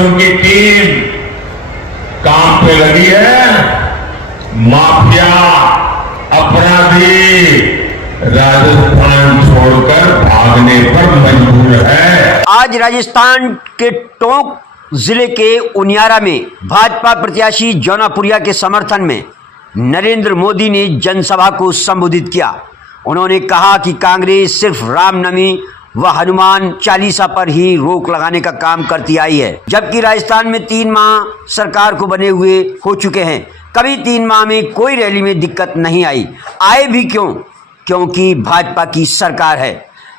उनकी टीम काम पे लगी है। माफिया अपराधी राजस्थान छोड़कर भागने पर मजबूर है। आज राजस्थान के टोंक जिले के उनियारा में भाजपा प्रत्याशी जौनापुरिया के समर्थन में नरेंद्र मोदी ने जनसभा को संबोधित किया। उन्होंने कहा कि कांग्रेस सिर्फ रामनवमी व हनुमान चालीसा पर ही रोक लगाने का काम करती आई है, जबकि राजस्थान में 3 माह सरकार को बने हुए हो चुके हैं। कभी 3 माह में कोई रैली में दिक्कत नहीं आई। आए भी क्यों? क्योंकि भाजपा की सरकार है।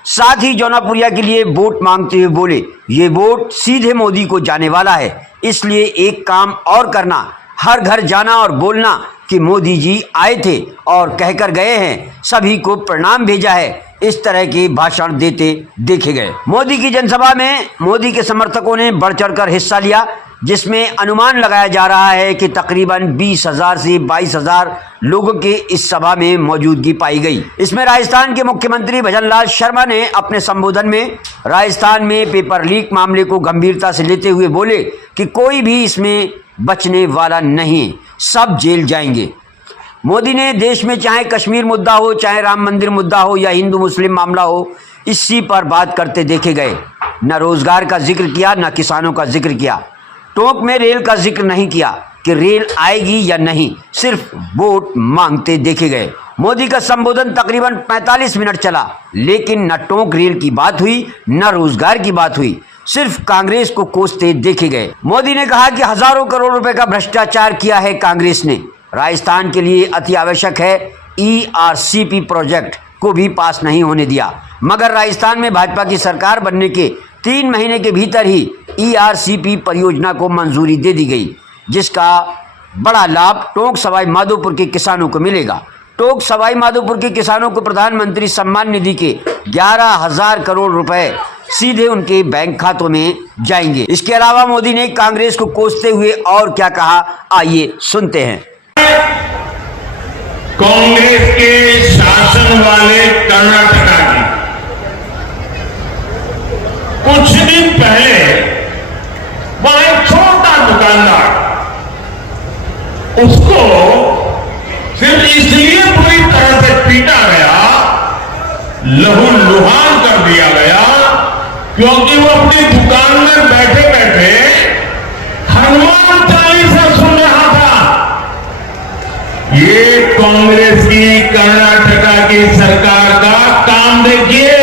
साथ ही जौनापुरिया के लिए वोट मांगते हुए बोले, ये वोट सीधे मोदी को जाने वाला है, इसलिए एक काम और करना, हर घर जाना और बोलना कि मोदी जी आए थे और कहकर गए हैं, सभी को प्रणाम भेजा है। इस तरह के भाषण देते देखे गए। मोदी की जनसभा में मोदी के समर्थकों ने बढ़ चढ़कर हिस्सा लिया, जिसमें अनुमान लगाया जा रहा है कि तकरीबन 20,000 से 22,000 लोगों के इस सभा में मौजूदगी पाई गई। इसमें राजस्थान के मुख्यमंत्री भजनलाल शर्मा ने अपने संबोधन में राजस्थान में पेपर लीक मामले को गंभीरता से लेते हुए बोले कि कोई भी इसमें बचने वाला नहीं, सब जेल जाएंगे। मोदी ने देश में चाहे कश्मीर मुद्दा हो, चाहे राम मंदिर मुद्दा हो या हिंदू मुस्लिम मामला हो, इसी पर बात करते देखे गए। न रोजगार का जिक्र किया, न किसानों का जिक्र किया। टोंक में रेल का जिक्र नहीं किया कि रेल आएगी या नहीं, सिर्फ वोट मांगते देखे गए। मोदी का संबोधन तकरीबन 45 मिनट चला, लेकिन न टोंक रेल की बात हुई, न रोजगार की बात हुई, सिर्फ कांग्रेस को कोसते देखे गए। मोदी ने कहा कि हजारों करोड़ रुपए का भ्रष्टाचार किया है कांग्रेस ने। राजस्थान के लिए अति आवश्यक है ERCP प्रोजेक्ट को भी पास नहीं होने दिया, मगर राजस्थान में भाजपा की सरकार बनने के 3 महीने के भीतर ही ERCP परियोजना को मंजूरी दे दी गई, जिसका बड़ा लाभ टोंक सवाई माधोपुर के किसानों को मिलेगा। टोंक सवाई माधोपुर के किसानों को प्रधानमंत्री सम्मान निधि के 11,000 करोड़ रुपए सीधे उनके बैंक खातों में जाएंगे। इसके अलावा मोदी ने कांग्रेस को कोसते हुए और क्या कहा, आइए सुनते हैं। कांग्रेस के शासन वाले कर्नाटका की कुछ दिन पहले वहां एक छोटा दुकानदार, उसको सिर्फ इसलिए पूरी तरह से पीटा गया, लहूलुहान कर दिया गया, क्योंकि वो अपनी दुकान में बैठे बैठे हनुमान चालीसा सुन रहा था। ये कांग्रेस की कर्नाटका की सरकार का काम देखिए।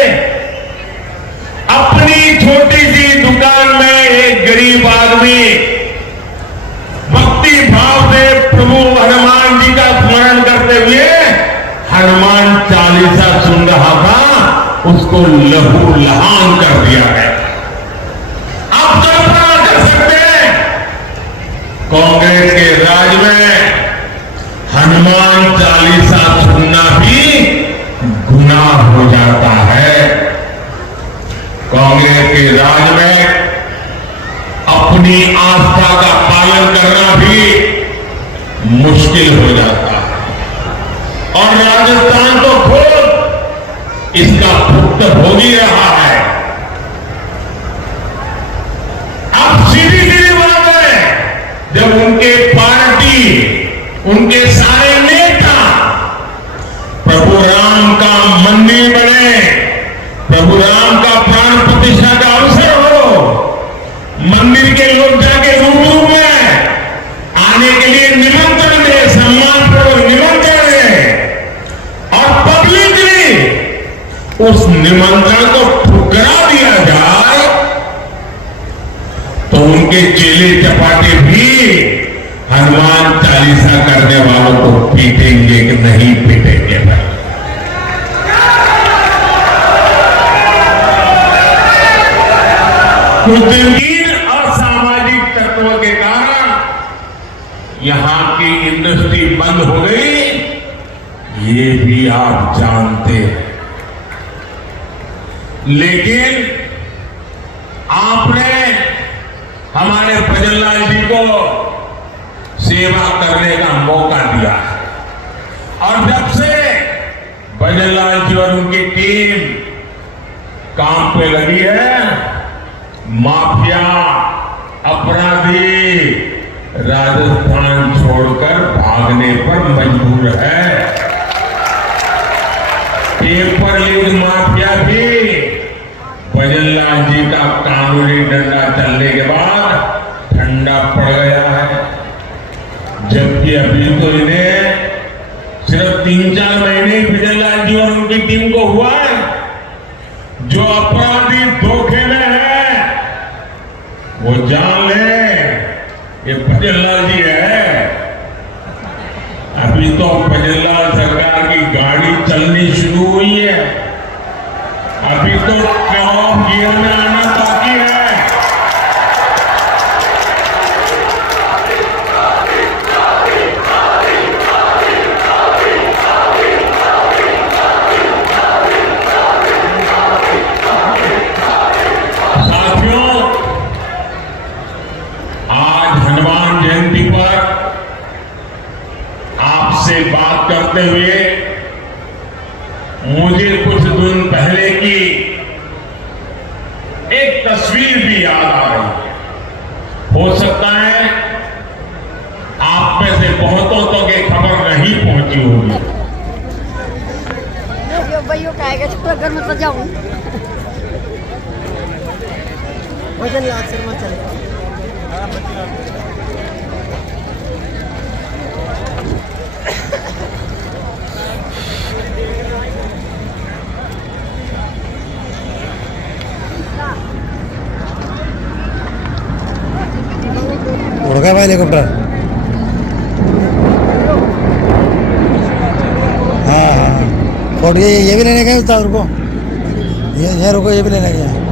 अपनी छोटी सी दुकान में एक गरीब आदमी भक्ति भाव से प्रभु हनुमान जी का स्मरण करते हुए हनुमान चालीसा सुन रहा था, उसको लहूलुहान कर दिया गया। आप कल्पना कर सकते हैं, कांग्रेस के राज में हनुमान चालीसा सुनना भी गुनाह हो जाता है। कांग्रेस के राज में अपनी आस्था का पालन करना भी मुश्किल हो जाता है, और राजस्थान तो खुद इसका भुक्तभोगी रहा है। अब सीधी सीधी बात है, जब उनके पार्टी, उनके सारे नेता प्रभु राम का मंदिर बने, प्रभु राम का प्राण प्रतिष्ठा का अवसर हो, मंदिर के लोग जाके रूप में आने के लिए निमंत्रण दे, सम्मानपूर्वक निमंत्रण दे, और पब्लिकली उस निमंत्रण को ठुकरा दिया जाए, तो उनके चेले चपाटे भी हनुमान चालीसा करने वालों को पीटेंगे कि नहीं पीटेंगे। कुछ असामाजिक तत्वों के कारण यहां की इंडस्ट्री बंद हो गई, ये भी आप जानते हैं। लेकिन आपने हमारे भजनलाल जी को सेवा करने का मौका दिया है, और जब से भजनलाल जी और उनकी टीम काम पे लगी है, माफिया अपराधी राजस्थान छोड़कर भागने पर मजबूर है। पेपर लीक माफिया भी भजनलाल जी का कानूनी डंडा चलने के बाद ठंडा पड़ गया है, जबकि अभी तो इन्हें सिर्फ 3-4 महीने भजनलाल जी और उनकी टीम को हुआ है। जो अपराधी धोखे में है वो जान ले, ये भजनलाल जी है। अभी तो भजनलाल सरकार की गाड़ी चलनी शुरू हुई है, अभी तो टॉप गियर में आना बाकी है। साथियों, आज हनुमान जयंती पर आपसे बात करते हुए मुझे कुछ दिन पहले की एक तस्वीर भी याद आ रही है। हो सकता है आप में से बहुतों तक ये खबर नहीं पहुंची होगी। भैया कहेगा तो घर में तो जाऊं भजनलाल शर्मा चले। उड़का भाई हेलीकॉप्टर। हाँ हाँ, और ये भी लेने गए उतार रुको, ये रुको, ये भी लेने गए।